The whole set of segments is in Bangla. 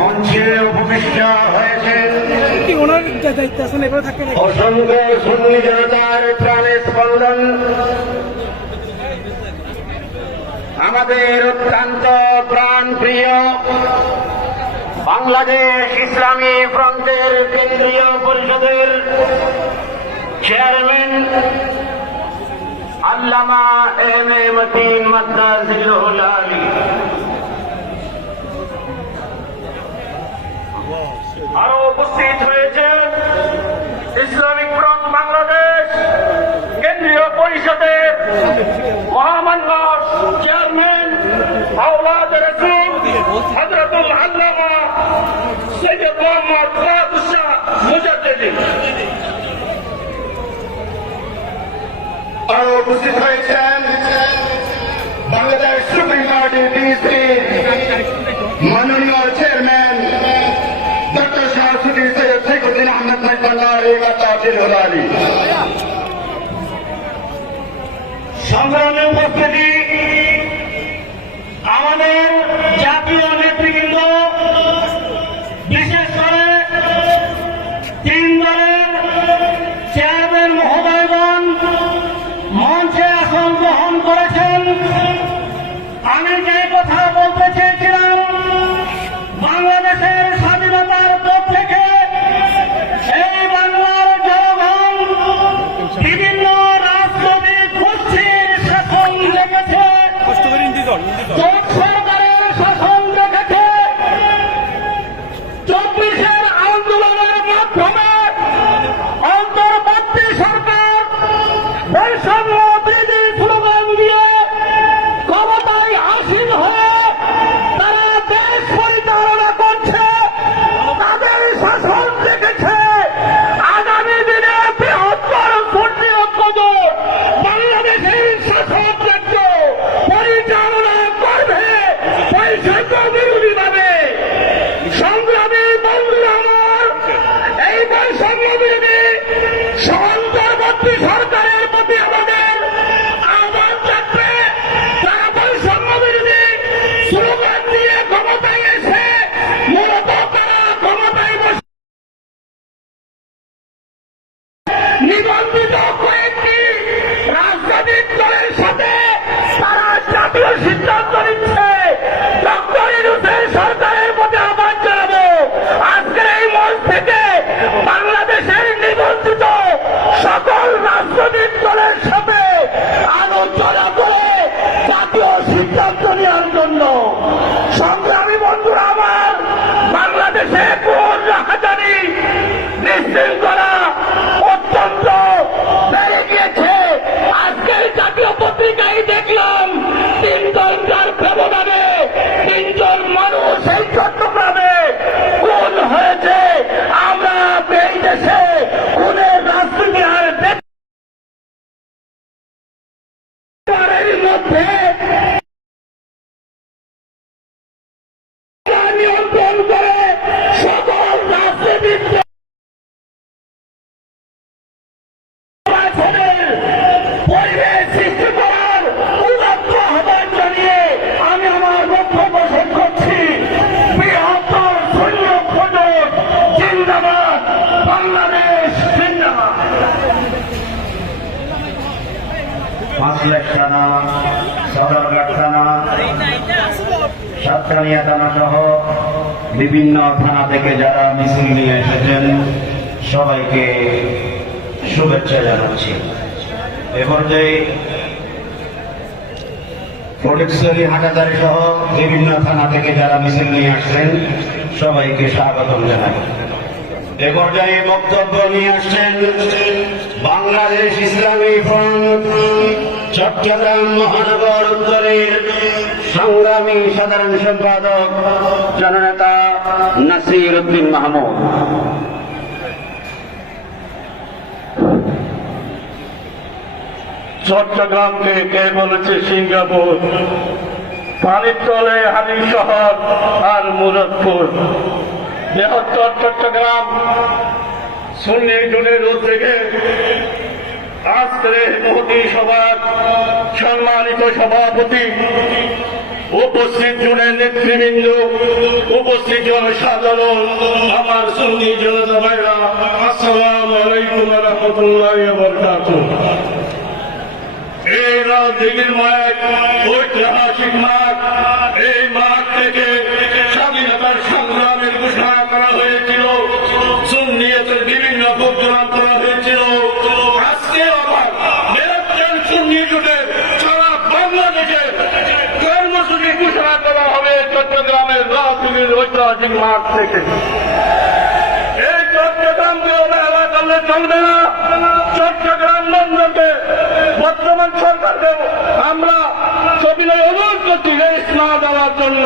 মঞ্চে উপবিষ্ট হয়েছেন অসংখ্য সুন্নি জনতার প্রাণের স্পন্দন, আমাদের অত্যন্ত প্রাণ প্রিয় বাংলাদেশ ইসলামী ফ্রন্টের কেন্দ্রীয় পরিষদের chairman Allama M A Matin মাদ্রাসুল Ali, আরো উপস্থিত হয়েছেন ইসলামিক ফ্রন্ট বাংলাদেশ কেন্দ্রীয় পরিষদের মহামান্য চেয়ারম্যান আওলাদ রাসূল হযরতুল আল্লামা সৈয়দ মোহাম্মদ ফারুক শাহ মুজাদ্দিদি। আরো উপস্থিত হয়েছেন বাংলাদেশ সুপ্রিম কোর্টের ডিসি মাননীয় চেয়ারম্যান ডক্টর শাহসুদ্দিন সৈয়দ শেখউদ্দিন আহমেদ মাদ্রাসুল আলী। সংগ্রামে উপস্থিতি আমাদের জাতীয় নেতৃবৃন্দ, বিশেষ করে তিন দলের চেয়ারম্যান মহোদয়গণ মঞ্চে আসন গ্রহণ করেছেন। আমি যে কথা বলতে চেয়েছিলাম, বাংলাদেশের স্বাধীনতার পর থেকে এই বাংলার জনগণ বিভিন্ন রাজনৈতিক গোষ্ঠীর শাসন দেখেছে, সরকারের শাসন দেখেছে। 24-এর আন্দোলনের মাধ্যমে অন্তর্বর্তী সরকার বৈষম্য বিরোধী স্লোগান দিয়ে ক্ষমতায় আসীন হয়ে তারা দেশ পরিচালনা করছে, তাদের শাসন দেখেছে। আগামী দিনে বৃহত্তর সুন্নি ঐক্যজোট বাংলাদেশের শাসক রাজ্য পরিচালনা করবে বৈষম্য বিরোধী ভাবে। সংগ্রামী বন্ধুরা আমার, এই বৈষম্য বিরোধী অন্তর্বর্তী সরকারের প্রতি আমাদের আহ্বান থাকবে, তারা বৈষম্য বিরোধী স্লোগান দিয়ে ক্ষমতায় এসে মূলত তারা ক্ষমতায় বসে নিবন্ধিত কয়েকটি রাজনৈতিক দলের সাথে তারা জাতীয় সিদ্ধান্ত নিচ্ছে। ডক্টর ইউনূসের সরকারের প্রতি আহ্বান জানাবো, আজকের এই মঞ্চ থেকে বাংলাদেশের নিবন্ধিত সকল রাজনৈতিক দলের সাথে আলোচনা করে জাতীয় সিদ্ধান্ত নেওয়ার জন্য। সংগ্রামী বন্ধুরা আমার, বাংলাদেশে কোন রাখাজানি নিশৃঙ্খলা অত্যন্ত বেড়ে গিয়েছে। আজকের জাতীয় পত্রিকায় দেখলাম 3 ঘন্টার ব্যবধানে 3 জন মানুষ এই চট্টগ্রামে খুন হয়েছে। আমরা এই দেশে খুনের রাজনীতি আর মধ্যে নিয়ন্ত্রণ করে সকল রাজনীতিক পরিবেশ সৃষ্টি করার উদাত্ত আহ্বান জানিয়ে আমি আমার বক্তব্য শেষ করছি। বৃহত্তর সুন্নি ঐক্যজোট জিন্দাবাদ, বাংলাদেশ জিন্দাবাদ। 5 লাখ থানা, সদরঘাট থানা, সাতকানিয়া থানা সহ বিভিন্ন থানা থেকে যারা মিছিল নিয়ে এসেছেন সবাইকে শুভেচ্ছা জানাচ্ছি। এ পর্যায়ে ফটিকছড়ি, হাটাজারি সহ বিভিন্ন থানা থেকে যারা মিছিল নিয়ে আসছেন সবাইকে স্বাগতম জানাই। এ পর্যায়ে বক্তব্য নিয়ে আসছেন বাংলাদেশ ইসলামী ফ্রন্ট চট্টগ্রাম মহানগর উত্তরের সংগ্রামী সাধারণ সম্পাদক জননেতা নাসির উদ্দিন মাহমুদ। চট্টগ্রামকে কে বলেছে সিঙ্গাপুর? পানির তলে হালি শহর আর মুরাদপুর। বৃহত্তর চট্টগ্রাম সুন্নি জোটের উদ্যোগে আজকের এই মহতী সভার সম্মানিত সভাপতি, উপস্থিত জনের নেতৃবৃন্দ, উপস্থিত জনসাধারণ, আমার সুন্নি জনতা ভাইরা, আসসালামু আলাইকুম ওয়া রাহমাতুল্লাহি ওয়া বারাকাতুহু। এই রাজনীতির মাঠ, ঐতিহাসিক মাঠ, এই মাঠ থেকে স্বাধীনতার সংগ্রামের ঘোষণা করা হয়েছিল, সুন্নিয়তের বিভিন্ন প্রোগ্রাম করা হয়েছিল। আজকে আবার মেরুজ্জান সুন্নি জোটের সারা বাংলাদেশে কর্মসূচি ঘোষণা করা হবে চট্টগ্রামের রাজনীতির ঐতিহাসিক মাঠ থেকে। এই চট্টগ্রামকে অবহেলা করলে চলবে না। চট্টগ্রাম বন্দরকে বর্তমান সরকারকে আমরা সবিনয় অনুরোধ করছি রেস না দেওয়ার জন্য,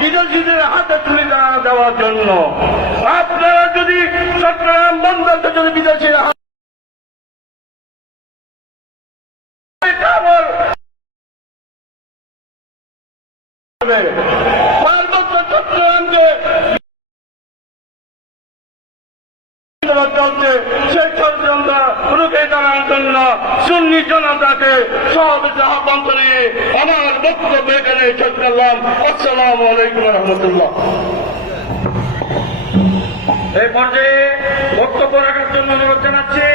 বিদেশিদের হাতে তুলে না দেওয়ার জন্য। আপনারা যদি চট্টগ্রাম বন্দরকে যদি বিদেশিরা পার্বত্য চট্টগ্রামকে চলছে সেই ষড়যন্ত্র রুখে দাঁড়ানোর জন্য সুন্নি জনতাকে সহযোগিতা আহ্বান করে আমার বক্তব্য এখানে শেষ করলাম। আসসালামু আলাইকুম ওয়া রাহমাতুল্লাহ। এই পর্যায়ে বক্তব্য রাখার জন্য অনুরোধ জানাচ্ছি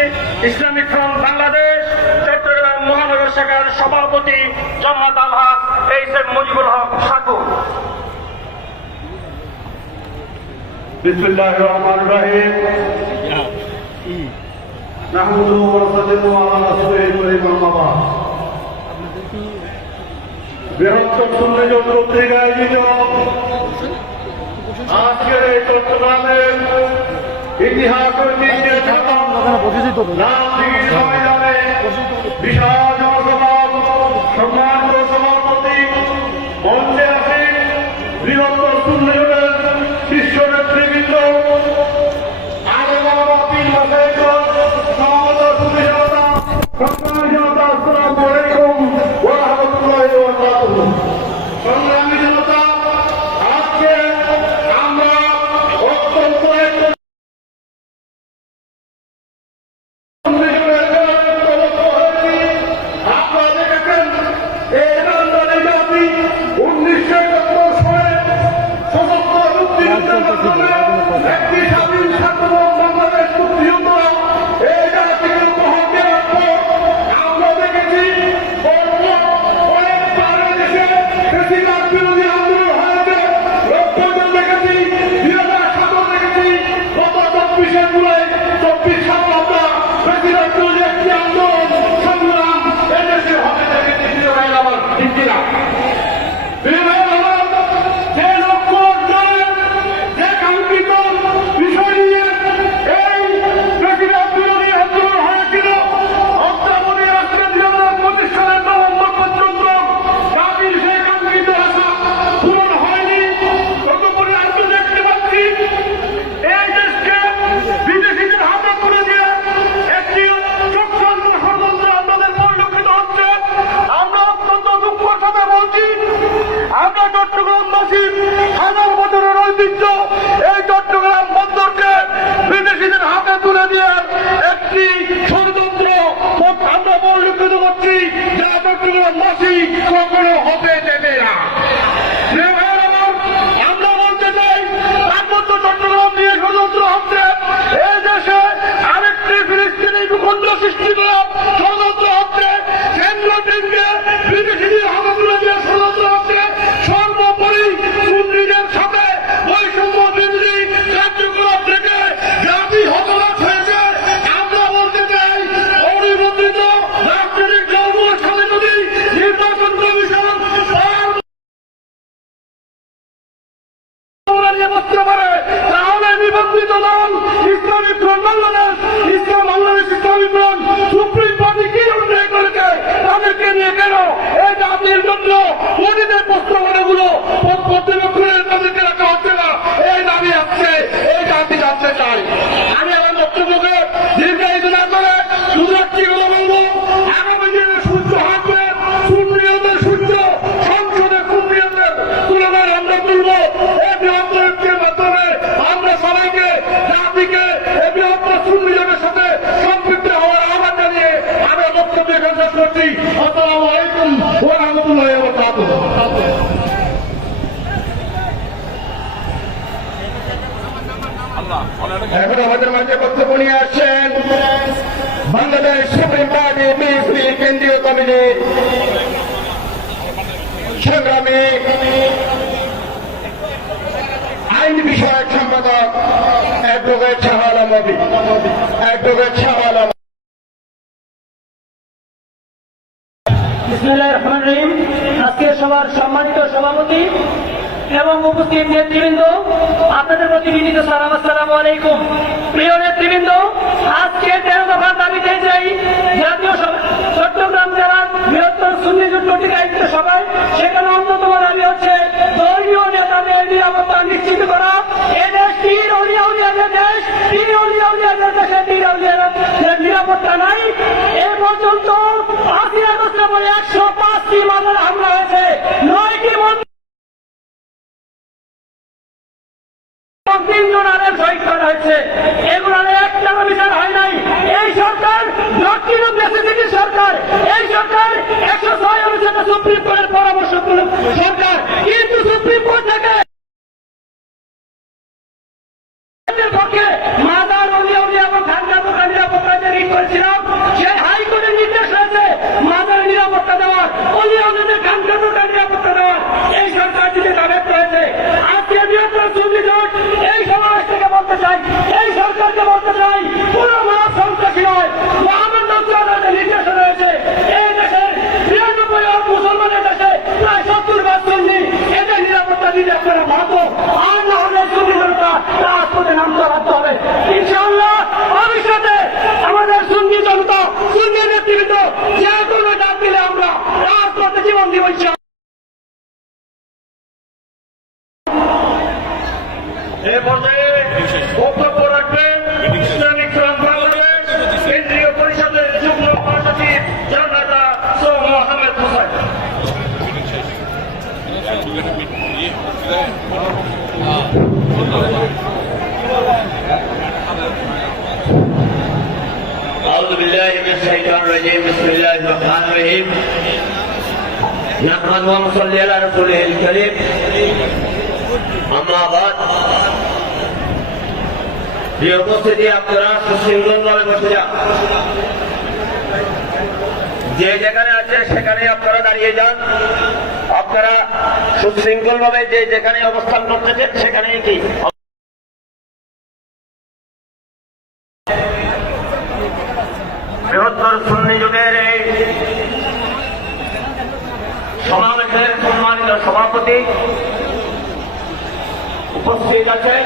ইসলামিক ফ্রন্ট বাংলাদেশ চট্টগ্রাম মহানগর শাখার সভাপতি জমাত আলহাজ এইচ.এম. মুজিবুল হক সাকু। বিসমিল্লাহির রহমানির রহিম। নাহমাদুহু ওয়া নুসাল্লিমু আলা রাসূলিল কারীম, আম্মা বা'দ। বৃহত্তর সুন্নি জোট কর্তৃক আয়োজিত আজকের এই চট্টগ্রামের ইতিহাস ঐতিহ্যের ঢাকা রাজনীতির ময়দানে বিশাল জনসভা, সম্মানিত সভাপতি, মঞ্চে আছেন বৃহত্তর সুন্নি জোটের শীর্ষ নেতৃবৃন্দ, সংগ্রামী জনতা, আজকে আমরা অত্যন্ত আপনারা দেখেছেন এই আন্দোলনে জাতি 1971 সালে সশস্ত্র মুক্তিযুদ্ধের মাধ্যমে একটি স্বাধীন সার্বভৌম বাংলাদেশ মুক্তিযুদ্ধ এই জাতিকে উপহার দেওয়ার পর আমরা দেখেছি অনেক বাংলাদেশে বেশিরভাগ বিরোধী আন্দোলন হয়েছে। লক্ষ্যজন দেখেছি, 2017 দেখেছি, গত 24 জুলাই 24 সাল আমরা বেশিরভাগ বিরোধী একটি আন্দোলন সংগ্রাম এদেশে হবে দেখেছি। আমার ঠিক না যে লক্ষ্য অর্জনের যে কাঙ্ক্ষিত বিষয় নিয়ে এই বেশিরভাগ বিরোধী আন্দোলন হয়েছিল, অদ্যাবধি রাষ্ট্রের 2025 সালের নভেম্বর পর্যন্ত জাতির সেই কাঙ্ক্ষিত আশা পূরণ হয়নি। তদুপরি আমরা দেখতে পাচ্ছি এই দেশকে বিদেশিদের হাতে তুলে দিয়ে একটি চক্রান্ত ষড়যন্ত্র আমাদের পরিলক্ষিত হচ্ছে। আমরা অত্যন্ত দুঃখের সাথে বলছি, আমরা চট্টগ্রামবাসী হাজার বছরের ঐতিহ্য এই চট্টগ্রাম বন্দরকে বিদেশিদের হাতে তুলে দিয়ে একটি ষড়যন্ত্র আমরা পরিলক্ষিত করছি, যা চট্টগ্রামবাসী কখনো হতে দেবে না। আমরা বলতে চাই, পার্বত্য চট্টগ্রাম নিয়ে ষড়যন্ত্র হচ্ছে, এই দেশে আরেকটি ফিলিস্তিনি ভূখণ্ড সৃষ্টি করা ষড়যন্ত্র হচ্ছে, কেন্দ্রটিকে বিদেশিদের হাতে তুলে দিয়ে ষড়যন্ত্র হচ্ছে। সর্বোপরি সুন্নিদের সাথে বৈষম্য বিরোধী কার্যকলাপ থেকে জাতি হতাশ হয়েছে। আমরা বলতে চাই, অনিবন্ধিত রাজনৈতিক দলগুলোর সাথে যদি নির্বাচন কমিশন করতে পারে, তাহলে নিবন্ধিত দল Islamic front Bangladesh, Islam Bangladesh Islamic front, supreme party কি অন্যায় করেছে তাদেরকে নিয়ে কেন এই জাতির জন্য মনিদের প্রশ্নগুলো পর্যবেক্ষণের তাদেরকে রাখা হচ্ছে না, এই দাবি আসছে, এই জাতি জানতে চাই। আমি আমার বক্তব্যকে দীর্ঘায়িত না করে শুধু একটি কথা বলবো, আগামী দিনে সূর্য হাঁটবে, সুন্নিয়তের সূর্য সংসদে সুন্নিয়তের তুলনায় আমরা তুলব। এই বৃহত্তরের মাধ্যমে আমরা সবাইকে জাতিকে এই বৃহত্তর সুন্নিয়তের সাথে সম্পৃক্ত হওয়ার আহ্বান জানিয়ে আমি এখন আমাদের মাঝে বক্তব্য নিয়ে আসছেন বাংলাদেশ সুপ্রিম পার্টি বিএনপি কেন্দ্রীয় কমিটির সংগ্রামী আইন বিষয়ক সম্পাদক অ্যাডভোকেট শাহ আলম রবি। অ্যাডভোকেট শাহ আলম। বিসমিল্লাহির রহমানির রহিম। আজকে সবার সম্মানিত সভাপতি এবং উপস্থিত নেতৃবৃন্দ, আপনাদের প্রতি বিনীত সালাম, আসসালামু আলাইকুম। প্রিয় নেতৃবৃন্দ, আজকে 13 দফা দাবিতে যাই জাতীয় চট্টগ্রাম জেলার বৃহত্তর সুন্নি জোট কর্তৃক আয়োজিত সভায়, সেখানে অন্যতম দাবি হচ্ছে ধর্মীয় নেতাদের নিরাপত্তা নিশ্চিত করা। এদেশ পীর আউলিয়া উলিয়াদের দেশ, পীর আউলিয়া উলিয়াদের দেশে পীর আউলিয়াদের নিরাপত্তা নাই। এ পর্যন্ত 5 আগস্টের পরে 105টি মামলা হামলা হয়েছে, 9টি মন্দির 3 জন আলেম শহীদ করা হয়েছে। এগুলোর একটাও বিচার হয় নাই। এই সরকার ডক্ট্রিন অফ নেসেসিটি সরকার, এই সরকার 106 অনুচ্ছেদে সুপ্রিম কোর্টের পরামর্শ সরকার, কিন্তু সুপ্রিম কোর্ট থেকে পক্ষে মাদার অলি আউলিয়া এবং খানকা দোকান নিরাপত্তা যে রিট করেছিলাম, সেই হাইকোর্টের নির্দেশ হয়েছে মাদার নিরাপত্তা দেওয়ার, অলি আউলিয়াদের খানকা দোকান নিরাপত্তা দেওয়ার। এই সরকার যদি ব্যর্থ হয়েছে, আজকে বৃহত্তর সুন্নি জোট এই সমাবেশ থেকে বলতে চাই, এই সরকারকে বলতে চাই, পুরো মানব সন্ত্রাসী নয়, মহামান মন্ত্রণালয়ের নির্দেশ রয়েছে। এই দেশের 92 মুসলমানের দেশে প্রায় 70% সুন্নি, এদের নিরাপত্তা দিতে আপনারা বাধ্য, আর না হলে সুন্নি জনতা রাজপথে নামতে বাধ্য হবে। ইনশাআল্লাহ ভবিষ্যতে আমাদের সুন্নি জনতা, সুন্নি নেতৃবৃন্দ যে কোনো ডাক দিলে আমরা রাজপথে জীবন দিব ইনশাআল্লাহ। এ পর্যায়ে বক্তব্য রাখবেন ইসলামিক ফ্রন্ট বাংলাদেশ কেন্দ্রীয় পরিষদের যুগ্ম মহাসচিব জননেতা সৈয়দ মোহাম্মদ হোসেন। أعوذ بالله من الشيطان الرجيم بسم الله الرحمن الرحيم نحمد ونصلي على رسوله الكريم أما بعد প্রিয় উপস্থিতি, আপনারা সুশৃঙ্খলভাবে বসে যান। যে যেখানে আছে সেখানে আপনারা দাঁড়িয়ে যান। আপনারা সুশৃঙ্খলভাবে যে যেখানে অবস্থান করতেছেন সেখানেই কি বৃহত্তর সুন্নি যুগের এই সমাবেশের সম্মানিত সভাপতি উপস্থিত আছেন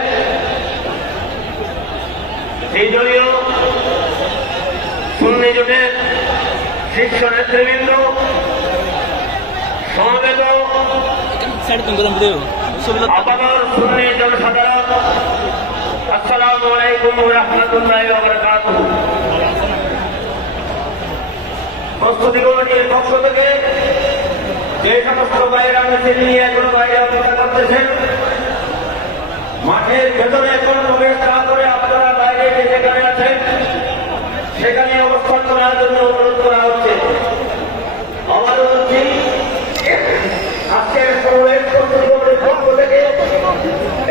এই দলীয় সুন্নি জোটের শীর্ষ নেতৃবৃন্দ, সমবেত আপামর সুন্নি জনসাধারণ, আসসালামু আলাইকুম ওয়া রাহমাতুল্লাহি ওয়া বারাকাতুহু। প্রস্তুতি কমিটির পক্ষ থেকে যে সমস্ত ভাইয়েরা মিছিল নিয়ে কোনো বাইরে অপেক্ষা করতেছেন, মাঠের ভেতরে কোনো প্রবেশ না করে আপনারা বাইরে যে যেখানে আছেন সেখানে অবস্থান করার জন্য অনুরোধ করা হচ্ছে। আমাদের বলছি, আজকের সমাবেশ প্রস্তুতি কমিটির পক্ষ থেকে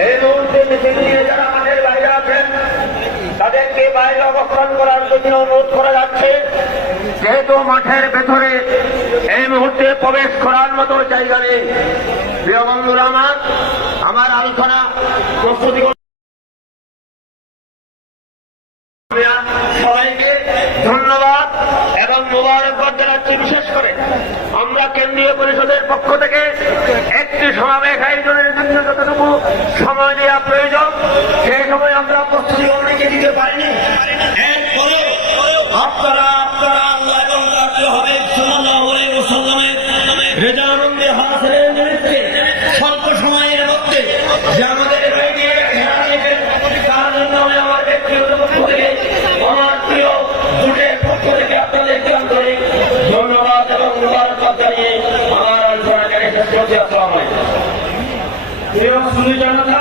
এই মুহূর্তে মিছিল নিয়ে যারা মাঠের বাইরে আছেন তাদেরকে বাইরে অবস্থান করার জন্য অনুরোধ করা যাচ্ছে। যেহেতু মাঠের ভেতরে এই মুহূর্তে প্রবেশ করার মতো জায়গা নেই, প্রিয় বন্ধুরা আমার আলোচনা প্রস্তুতি সবাইকে ধন্যবাদ এবং মোবারকবাদ জানাচ্ছি। বিশেষ করে আমরা কেন্দ্রীয় পরিষদের পক্ষ থেকে একটি সমাবেশ আয়োজনের জন্য যতটুকু সময় দেওয়া প্রয়োজন সেই সময় আমরা প্রস্তুতি অনেকে দিতে পারিনি। এরপরেও আপনারা আল্লাহ এবং রাসূল হাবিব সাল্লাল্লাহু আলাইহি ওয়াসাল্লামের রেজানন্দে হাসরের নিমিত্তে স্বল্প সময়ের মধ্যে যে আমাদের বাইরে ঘেরা রেখেছেন, তার জন্য আমি আমার ব্যক্তিগত পক্ষ থেকে, আমার প্রিয় জোটের পক্ষ থেকে আপনাদেরকে আন্তরিক ধন্যবাদ এবং মুবারকবাদ জানিয়ে আমার আলোচনাকে শেষ করছি। আসসালামু আলাইকুম। প্রিয় সুন্নি জনতা,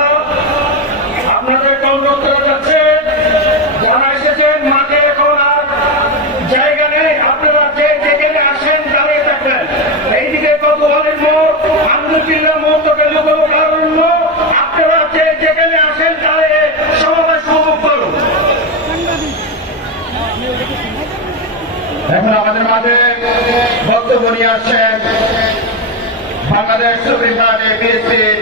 আপনাদেরকে অনুরোধ করা যাচ্ছে, যারা এসেছেন মাঠে এখন আর জায়গা নেই, আপনারা যে যেখানে আসেন দাঁড়িয়ে থাকবেন। এইদিকে কতগুলির মোড়, আন্দুচিল্লা মোড় থেকে লোকারণ্য, আপনারা যে যেখানে আসেন দাঁড়িয়ে সমাবেশ এখন আমাদের মাঝে বক্তব্য নিয়ে আসছেন বাংলাদেশ সুপ্রিম কোর্টে বিএসপির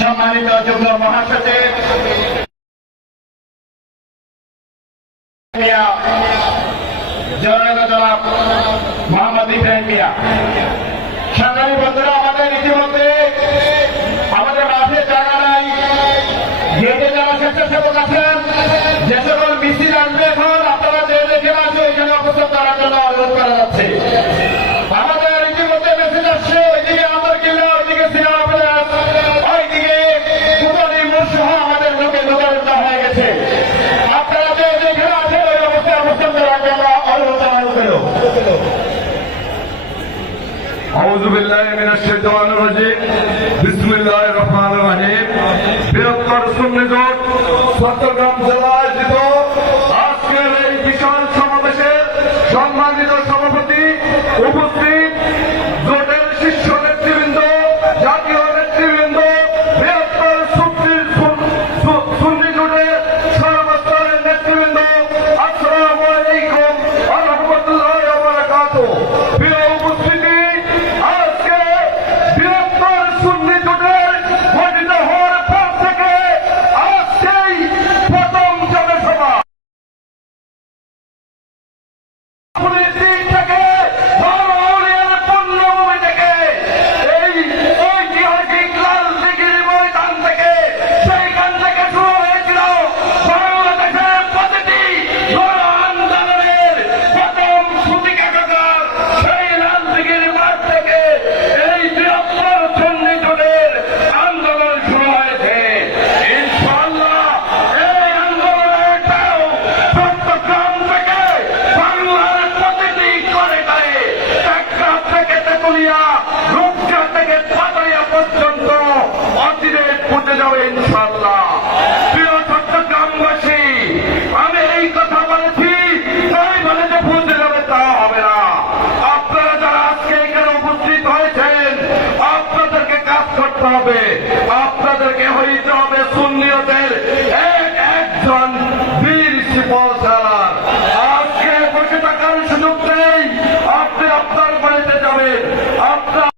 সম্মানিত যুগ্ম মহাসচিব জননেতা জনাব মোহাম্মদ ইব্রাহিম মিয়া। সংগ্রামী বন্ধুরা, আমাদের ইতিমধ্যে আমাদের মাঠে জায়গা নাই, গেটে যারা স্বেচ্ছাসেবক আছেন, যে সকল মিছিল আসবে এখন আপনারা যে দেখে আছে ওইখানে অবস্থান করার জন্য অনুরোধ করা যাচ্ছে। আমাদের ইতিমধ্যে মেসেজ আসছে, ওইদিকে আমার কিল্লা, ওইদিকে সিনেমা প্লাস, ওইদিকে কুতারি মুসহ আমাদের লোকে লোকারুদ্ধ হয়ে গেছে। আপনারা যে যেখানে আছেন ওই অবস্থায় অবস্থান করার জন্য অনুরোধ জানানো হলো। আউযু বিল্লাহি মিনাশ শাইতানির রাজিম। বিসমিল্লাহির রহমানির রহিম। বৃহত্তর সুন্নি জোট চট্টগ্রাম জেলা আয়োজিত আজকের এই বিশাল সমাবেশের সম্মানিত সভাপতি, উপস্থিত জোটের শীর্ষ নেতৃবৃন্দ, জাতীয় নেতৃবৃন্দ, বৃহত্তর সুন্নি জোটের সর্বস্তরের নেতৃবৃন্দ, আসসালামু আলাইকুম ওয়া রাহমাতুল্লাহি ওয়া বারাকাতুহু। প্রিয় উপস্থিতি, আজকে বৃহত্তর সুন্নি জোটের গঠিত হওয়ার পর থেকে আজকেই প্রথম জনসভা। পুলিশ দিক থেকে বাউলিয়ার পণ্যভূমি থেকে এই ঐতিহাসিক লাল দিঘির ময়দান থেকে সেইখান থেকে শুরু হয়েছিল বাংলাদেশের প্রতিটি গণ আন্দোলনের প্রথম সূতিকাগার। সেই লাল দিঘির মাঠ থেকে এই বৃহত্তর সুন্নি জোটের আন্দোলন শুরু হয়েছে। ইনশাআল্লাহ এই আন্দোলনটাও চট্টগ্রাম থেকে বাংলার প্রতিটি ঘরে ঘরে, টেকনাফ থেকে তেতুলিয়া, রূপসা থেকে পাতাইয়া পর্যন্ত অচিরে ফুটে যাবে ইনশাআল্লাহ। প্রিয় চট্টগ্রামবাসী, আমি এই কথা বলেছি, তাই বলে যে ফুটে যাবে তা হবে না। আপনারা যারা আজকে এখানে উপস্থিত হয়েছেন, আপনাদেরকে কাজ করতে হবে, আপনাদেরকে হইতে হবে সুন্নিয়তের একজন বীর সিপাহ সালার। আজকে বসে থাকার সুযোগ নেই, আপনি আপনার বাড়িতে যাবেন, আপনার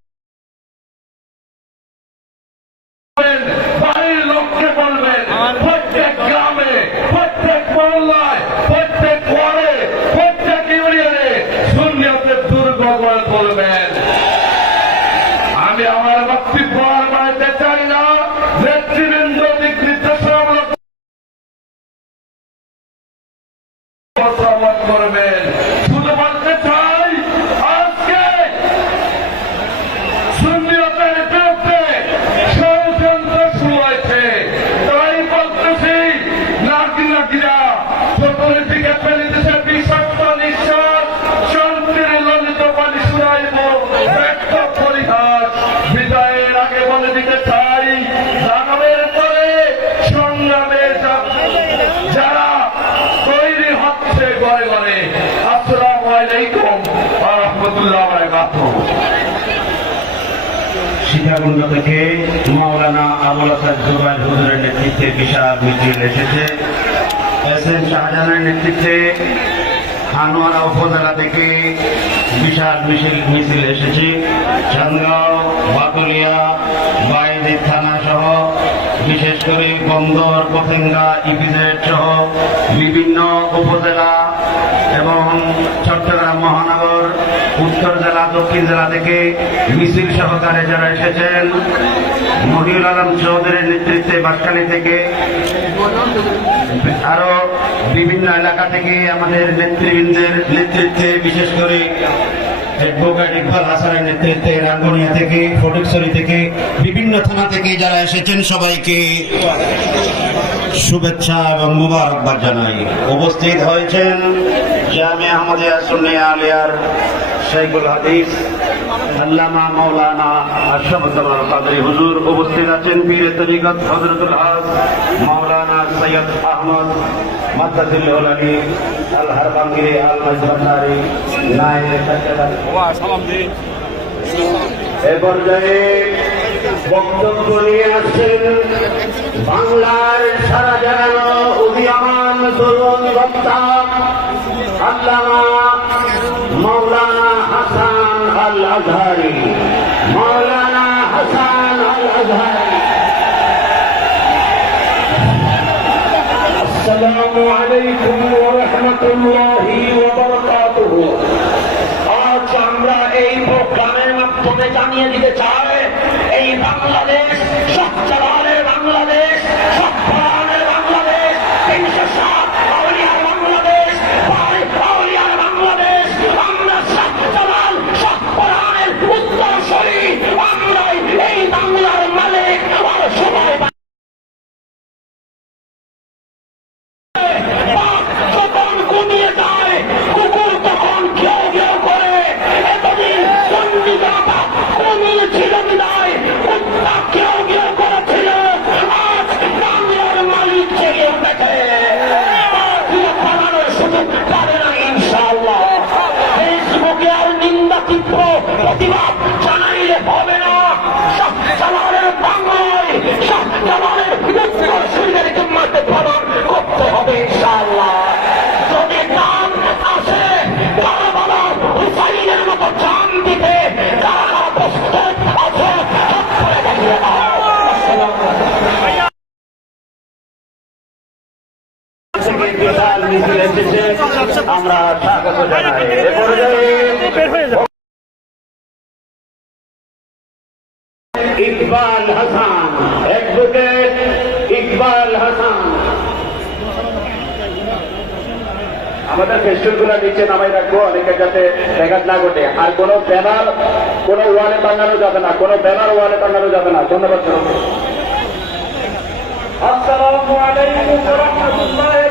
বাড়ির লোককে বলবেন, প্রত্যেক গ্রামে, প্রত্যেক মহল্লায়, প্রত্যেক ওয়ার্ডে, প্রত্যেক ইউনিয়নে সুন্নিয়তের দুর্গ গড়ে তুলবেন। আমি আমার বক্তব্য আর বাড়াতে চাই না, নেতৃবৃন্দ দিক নির্দেশনামূলক করবেন। শুধু বলতে চাই, আজকে সুন্নিয়তের বিরুদ্ধে ষড়যন্ত্র শুরু হয়েছে। তাই বলতেছি, নাগিরা চতুর্দিকে ফেলে দিচ্ছে বিষাক্ত নিঃশ্বাস, শান্তির ললিত পানি শুনাইব ব্যক্ত পরিহাস। বিদায়ের আগে বলে দিতে চাই, দানবের পরে সংগ্রামে যারা তৈরি হচ্ছে ঘরে ঘরে। আসসালামু আলাইকুম ওয়া রাহমাতুল্লাহি ওয়া বারাকাতুহু। সীতাকুণ্ড থেকে মাওলানা আবুল হাসান জুবাইর হুজুরের নেতৃত্বে বিশাল মিছিল এসেছে। এসএম শাহজাহানের নেতৃত্বে আনোয়ারা উপজেলা থেকে বিশাল মিছিল এসেছে। চান্দগাঁও, বাকলিয়া, বাইরে থানা সহ বিশেষ করে বন্দর, পতেঙ্গা, ইপিজেড সহ বিভিন্ন উপজেলা এবং চট্টগ্রাম মহানগর, উত্তর জেলা, দক্ষিণ জেলা থেকে মিছিল সহকারে যারা এসেছেন, মহিউল আলম চৌধুরীর নেতৃত্বে বাঁশখালী থেকে, আরো বিভিন্ন এলাকা থেকে আমাদের নেতৃবৃন্দের নেতৃত্বে, বিশেষ করে অ্যাডভোকেট ইকবাল হাসানের নেতৃত্বে রাঙ্গুনিয়া থেকে, ফটিকছড়ি থেকে, বিভিন্ন থানা থেকে যারা এসেছেন সবাইকে শুভেচ্ছা এবং মুবারকবাদ জানাই। উপস্থিত হয়েছেন জামিয়া আহমদিয়া সুন্নিয়া আলিয়ার শাইখুল হাদিস আল্লামা মাওলানা আশরাফুদ্দৌলা কাদরী হুজুর, উপস্থিত আছেন পীরে তরিকত হযরতুল হাজ মাওলানা সৈয়দ আহমদ মাদ্দাতুল আলী আল হারবাঙ্গি আল মাজদারি নায়েব সেক্রেটারি। এ পর্যায়ে বক্তব্য নিয়ে আসছেন বাংলার সারা জাগানো উদীয়মান তরুণ বক্তা আল্লামা মাওলানা হাসান আল আজহারি। মাওলানা হাসান আল আজহারি। আসসালামু আলাইকুম ওয়া রাহমাতুল্লাহি ওয়া বারাকাতুহু। আজ আমরা এই প্রোগ্রামের মাধ্যমে জানিয়ে দিতে চাই, এই বাংলাদেশ সচ্চরালের বাংলাদেশ, সৎপরায়ণের বাংলাদেশ, 307 আউলিয়ার বাংলাদেশ, আউলিয়ার বাংলাদেশ। আমরা সচ্চরাল সৎপরায়ণের উত্তরসূরি, আমরাই এই বাংলার মালিক। আর সবাই যখন ঘুমিয়ে যায়, কুকুর তখন ঘেউ ঘেউ করে। এতদিন চন্ডিদাতা ঘুমিয়েছিল বিদায়, কুত্তা ঘেউ ঘেউ করেছিল। আজ বাংলার মালিক জেগে উঠেছে, পালানোর সুযোগ পাবে না ইনশাআল্লাহ। ফেসবুকে আর নিন্দা তীব্র প্রতিবাদ জানাইলে হবে না। শাহজালালের বাংলায় শাহজালালের উত্তরসূরিদেরকে মাঠে প্রমাণ করতে হবে ইনশাআল্লাহ। যদি নাম আসে কারবালা হুসাইনের মতো জান দিতে, কারা প্রস্তুত আছে হাত করে দেখিয়ে দাও। বিশাল মিছিল এসেছে, আমরা স্বাগত জানাই। এ পর্যায়ে ইকবাল হাসান, অ্যাডভোকেট ইকবাল হাসান। আমাদের ফেস্টুল গুলা নিচে নামাই রাখবো, অনেকে যাতে ব্যাঘাত না ঘটে। আর কোন ব্যানার কোন ওয়ালে টাঙানো যাবে না, কোন ব্যানার ওয়ালে টাঙানো যাবে না। ধন্যবাদ। আসসালামু আলাইকুম ওয়া রাহমাতুল্লাহি